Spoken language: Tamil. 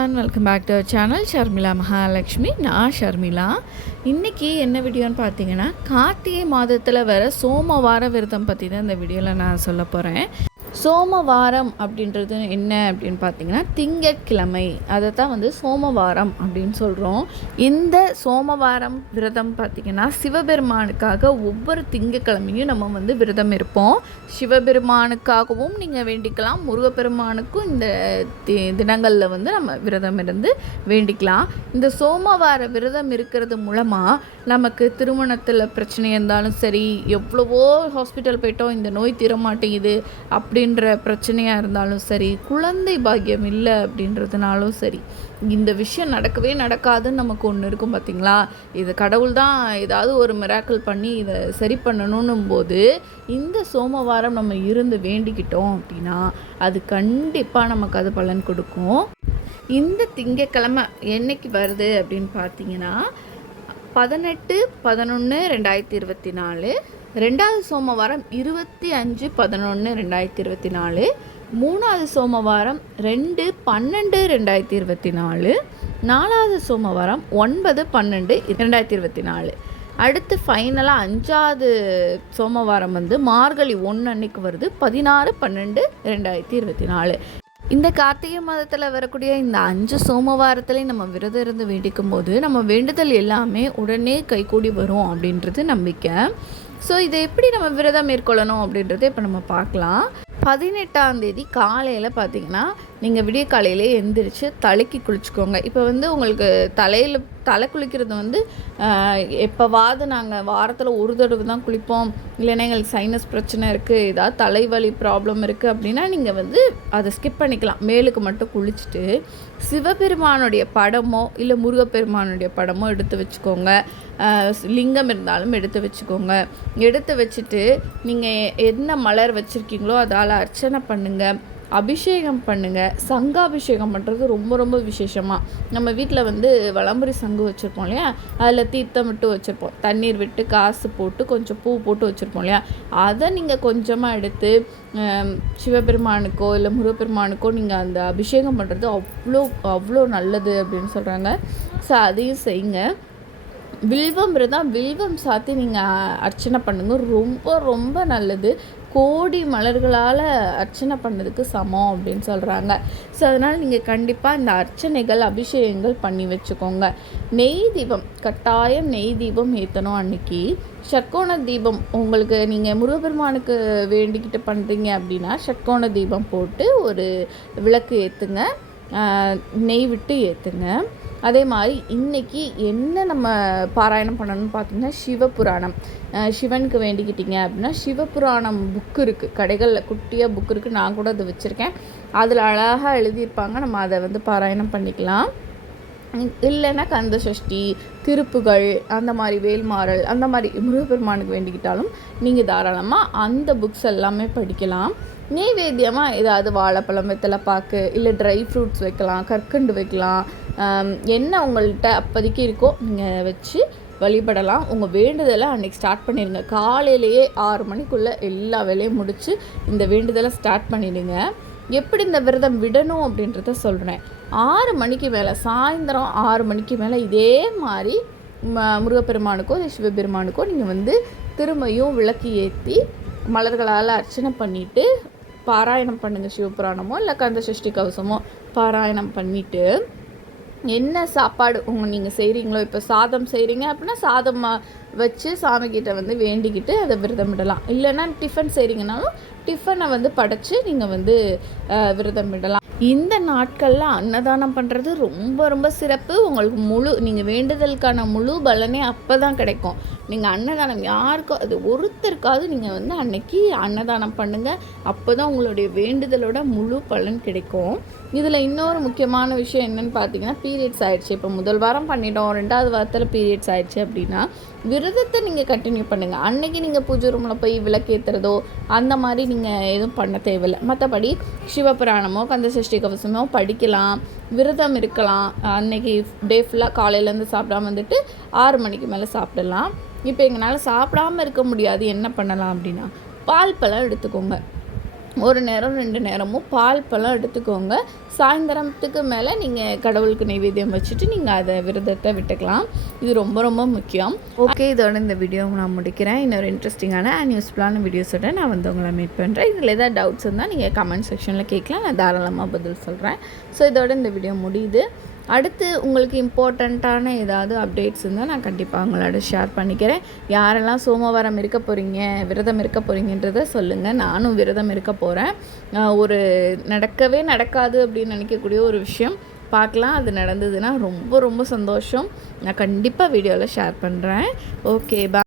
Everyone welcome back to channel Sharmila Mahalakshmi நான் ஷர்மிளா இன்றைக்கி என்ன வீடியோன்னு பார்த்தீங்கன்னா கார்த்திகை மாதத்தில் வர சோமவார விரதம் பற்றி தான் இந்த வீடியோவில் நான் சொல்ல போகிறேன் சோமவாரம் அப்படின்றது என்ன அப்படின்னு பார்த்தீங்கன்னா திங்கட்கிழமை. அதை தான் வந்து சோமவாரம் அப்படின்னு சொல்கிறோம் இந்த சோமவாரம் விரதம் பார்த்திங்கன்னா சிவபெருமானுக்காக ஒவ்வொரு திங்கக்கிழமையும் நம்ம வந்து விரதம் இருப்போம். சிவபெருமானுக்காகவும் நீங்கள் வேண்டிக்கலாம். முருகப்பெருமானுக்கும் இந்த தி தினங்களில் வந்து நம்ம விரதம் இருந்து வேண்டிக்கலாம். இந்த சோமவார விரதம் இருக்கிறது மூலமாக நமக்கு திருமணத்தில் பிரச்சனை இருந்தாலும் சரி எவ்வளவோ ஹாஸ்பிட்டல் போயிட்டோம் இந்த நோய் தீர மாட்டேங்குது அப்படின்னு அப்படின்ற பிரச்சனையாக இருந்தாலும் சரி குழந்தை பாக்கியம் இல்லை அப்படின்றதுனாலும் சரி இந்த விஷயம் நடக்கவே நடக்காதுன்னு நமக்கு ஒன்று இருக்கும் பார்த்திங்களா இது கடவுள் தான் ஏதாவது ஒரு மிராக்கிள் பண்ணி இதை சரி பண்ணணும் போது இந்த சோமவாரம் நம்ம இருந்து வேண்டிக்கிட்டோம் அப்படின்னா அது கண்டிப்பாக நமக்கு அது பலன் கொடுக்கும். இந்த திங்கக்கிழமை என்னைக்கு வருது அப்படின்னு பார்த்தீங்கன்னா பதினெட்டு பதினொன்று ரெண்டாயிரத்தி இருபத்தி நாலு ரெண்டாவது சோமவாரம் இருபத்தி அஞ்சு பதினொன்று ரெண்டாயிரத்தி இருபத்தி நாலு. மூணாவது சோமவாரம் ரெண்டு பன்னெண்டு ரெண்டாயிரத்தி இருபத்தி நாலு. நாலாவது சோமவாரம் ஒன்பது பன்னெண்டு ரெண்டாயிரத்தி இருபத்தி நாலு. அடுத்து ஃபைனலாக அஞ்சாவது சோமவாரம் வந்து மார்கழி ஒன்று அன்னைக்கு வருது பதினாறு பன்னெண்டு ரெண்டாயிரத்தி இருபத்தி நாலு. இந்த கார்த்திகை மாதத்தில் வரக்கூடிய இந்த அஞ்சு சோமவாரத்துலேயும் நம்ம விரதம் இருந்து வேண்டிக்கும் போது நம்ம வேண்டுதல் எல்லாமே உடனே கைகூடி வரும் அப்படின்றது நம்பிக்கை. ஸோ இதை எப்படி நம்ம விரதம் மேற்கொள்ளணும் அப்படின்றத இப்போ நம்ம பார்க்கலாம். பதினெட்டாம் தேதி காலையில் பார்த்தீங்கன்னா நீங்கள் விடிய காலையிலே எந்திரிச்சு தலைக்கு குளிச்சுக்கோங்க. இப்போ வந்து உங்களுக்கு தலையில் தலை குளிக்கிறது வந்து எப்போவாவது நாங்கள் வாரத்தில் ஒரு தடவை தான் குளிப்போம். இல்லைன்னா எங்களுக்கு சைனஸ் பிரச்சனை இருக்குது ஏதாவது தலைவலி ப்ராப்ளம் இருக்குது அப்படின்னா நீங்கள் வந்து அதை ஸ்கிப் பண்ணிக்கலாம். மேலுக்கு மட்டும் குளிச்சுட்டு சிவபெருமானுடைய படமோ இல்லை முருகப்பெருமானுடைய படமோ எடுத்து வச்சுக்கோங்க. லிங்கம் இருந்தாலும் எடுத்து வச்சுக்கோங்க. எடுத்து வச்சுட்டு நீங்கள் என்ன மலர் வச்சுருக்கீங்களோ அதால் அர்ச்சனை பண்ணுங்கள் அபிஷேகம் பண்ணுங்கள் சங்காபிஷேகம் பண்ணுறது ரொம்ப ரொம்ப விசேஷமாக நம்ம வீட்டில் வந்து வளம்புரி சங்கு வச்சுருப்போம் இல்லையா? அதில் தீர்த்தம் விட்டு வச்சுருப்போம். தண்ணீர் விட்டு காசு போட்டு கொஞ்சம் பூ போட்டு வச்சுருப்போம் இல்லையா? அதை நீங்கள் கொஞ்சமாக எடுத்து சிவபெருமானுக்கோ இல்லை முருகப்பெருமானுக்கோ நீங்கள் அந்த அபிஷேகம் பண்ணுறது அவ்வளோ அவ்வளோ நல்லது அப்படின்னு சொல்கிறாங்க ஸோ அதையும் செய்யுங்க. வில்வம் இருந்தால் வில்வம் சாத்தி நீங்கள் அர்ச்சனை பண்ணுங்க. ரொம்ப ரொம்ப நல்லது. கோடி மலர்களால் அர்ச்சனை பண்ணதுக்கு சமம் அப்படின்னு சொல்கிறாங்க ஸோ அதனால் நீங்கள் கண்டிப்பாக இந்த அர்ச்சனைகள் அபிஷேகங்கள் பண்ணி வச்சுக்கோங்க. நெய் தீபம் கட்டாயம் நெய் தீபம் ஏற்றணும் அன்னைக்கு. ஷட்கோண தீபம் உங்களுக்கு நீங்கள் முருகப்பெருமானுக்கு வேண்டிக்கிட்டு பண்ணுறீங்க அப்படின்னா ஷட்கோண தீபம் போட்டு ஒரு விளக்கு ஏற்றுங்க நெய் விட்டு ஏற்றுங்க அதே மாதிரி இன்றைக்கி என்ன நம்ம பாராயணம் பண்ணணும்னு பார்த்தீங்கன்னா சிவபுராணம். சிவனுக்கு வேண்டிக்கிட்டீங்க அப்படின்னா சிவபுராணம் புக்கு இருக்குது கடைகளில் குட்டியாக புக் இருக்குது நான் கூட அதை வச்சுருக்கேன். அதில் அழகாக எழுதியிருப்பாங்க. நம்ம அதை வந்து பாராயணம் பண்ணிக்கலாம். இல்லைன்னா கந்த சஷ்டி திருப்புகள் அந்த மாதிரி வேல்மாறல் அந்த மாதிரி முருகப்பெருமானுக்கு வேண்டிக்கிட்டாலும் நீங்கள் தாராளமாக அந்த புக்ஸ் எல்லாமே படிக்கலாம். நெய்வேத்தியமாக ஏதாவது வாழைப்பழம் வெத்தலை பாக்கு இல்லை ட்ரை ஃப்ரூட்ஸ் வைக்கலாம் கற்கண்டு வைக்கலாம். என்ன உங்கள்கிட்ட அப்போதைக்கு இருக்கோ நீங்கள் வச்சு வழிபடலாம். உங்கள் வேண்டுதலை அன்றைக்கி ஸ்டார்ட் பண்ணிடுங்க. காலையிலேயே ஆறு மணிக்குள்ளே எல்லா வேலையும் முடித்து இந்த வேண்டுதலை ஸ்டார்ட் பண்ணிவிடுங்க எப்படி இந்த விரதம் விடணும் அப்படின்றத சொல்கிறேன் ஆறு மணிக்கு மேலே சாயந்தரம் ஆறு மணிக்கு மேலே இதே மாதிரி முருகப்பெருமானுக்கோ சிவபெருமானுக்கோ நீங்கள் வந்து திரும்பியும் விளக்கு ஏற்றி மலர்களால் அர்ச்சனை பண்ணிவிட்டு பாராயணம் பண்ணுங்கள் சிவபுராணமோ இல்லை கந்த சஷ்டி கவசமோ பாராயணம் பண்ணிவிட்டு என்ன சாப்பாடு உங்கள் நீங்கள் செய்கிறீங்களோ இப்போ சாதம் செய்கிறீங்க அப்படின்னா சாதமாக வச்சு சாமிக்கிட்ட வந்து வேண்டிக்கிட்டு அதை விரதம் விடலாம். இல்லைன்னா டிஃபன் செய்கிறீங்கனாலும் டிஃபனை வந்து படைச்சி நீங்கள் வந்து விரதம் விடலாம். இந்த நாட்களில் அன்னதானம் பண்ணுறது ரொம்ப ரொம்ப சிறப்பு. உங்களுக்கு முழு நீங்கள் வேண்டுதலுக்கான முழு பலனே அப்போ தான் கிடைக்கும். நீங்கள் அன்னதானம் யாருக்கும் அது ஒருத்தருக்காவது நீங்கள் வந்து அன்னைக்கு அன்னதானம் பண்ணுங்கள் அப்போ தான் உங்களுடைய வேண்டுதலோட முழு பலன் கிடைக்கும். இதில் இன்னொரு முக்கியமான விஷயம் என்னென்னு பார்த்தீங்கன்னா பீரியட்ஸ் ஆகிடுச்சு இப்போ முதல் வாரம் பண்ணிட்டோம் ரெண்டாவது வாரத்தில் பீரியட்ஸ் ஆகிடுச்சு அப்படின்னா விரதத்தை நீங்கள் கண்டினியூ பண்ணுங்கள் அன்னைக்கு நீங்கள் பூஜை ரூமில் போய் விளக்கேற்றுறதோ அந்த மாதிரி நீங்கள் எதுவும் பண்ண தேவையில்லை. மற்றபடி சிவபுராணமோ கந்தசஷ்டி கவசமோ படிக்கலாம் விரதம் இருக்கலாம். அன்னைக்கு டே ஃபுல்லாக காலையிலேருந்து சாப்பிடாம வந்துட்டு ஆறு மணிக்கு மேலே சாப்பிடலாம். இப்போ எங்களால் சாப்பிடாமல் இருக்க முடியாது. என்ன பண்ணலாம் அப்படின்னா பால் பழம் எடுத்துக்கோங்க. ஒரு நேரம் ரெண்டு நேரமும் பால் பழம் எடுத்துக்கோங்க. சாயந்தரத்துக்கு மேலே நீங்கள் கடவுளுக்கு நைவேத்தியம் வச்சுட்டு நீங்கள் அதை விரதத்தை விட்டுக்கலாம். இது ரொம்ப ரொம்ப முக்கியம். ஓகே இதோட இந்த வீடியோ நான் முடிக்கிறேன். இன்னொரு இன்ட்ரெஸ்டிங்கான அண்ட் யூஸ்ஃபுல்லான வீடியோஸோட நான் வந்து உங்களை மீட் பண்ணுறேன் இதில் ஏதாவது டவுட்ஸ் இருந்தால் நீங்கள் கமெண்ட் செக்ஷனில் கேட்கலாம். நான் தாராளமாக பதில் சொல்கிறேன் ஸோ இதோட இந்த வீடியோ முடியுது. அடுத்து உங்களுக்கு இம்பார்ட்டண்ட்டான ஏதாவது அப்டேட்ஸ் இருந்தால் நான் கண்டிப்பாக உங்களோட ஷேர் பண்ணிக்கிறேன். யாரெல்லாம் சோமவாரம் இருக்க போகிறீங்க விரதம் இருக்க போகிறீங்கன்றத சொல்லுங்கள் நானும் விரதம் இருக்க போகிறேன் ஒரு நடக்கவே நடக்காது அப்படின்னு நினைக்கக்கூடிய ஒரு விஷயம். பார்க்கலாம் அது நடந்ததுன்னா ரொம்ப ரொம்ப சந்தோஷம். நான் கண்டிப்பாக வீடியோவில் ஷேர் பண்ணுறேன் ஓகே பா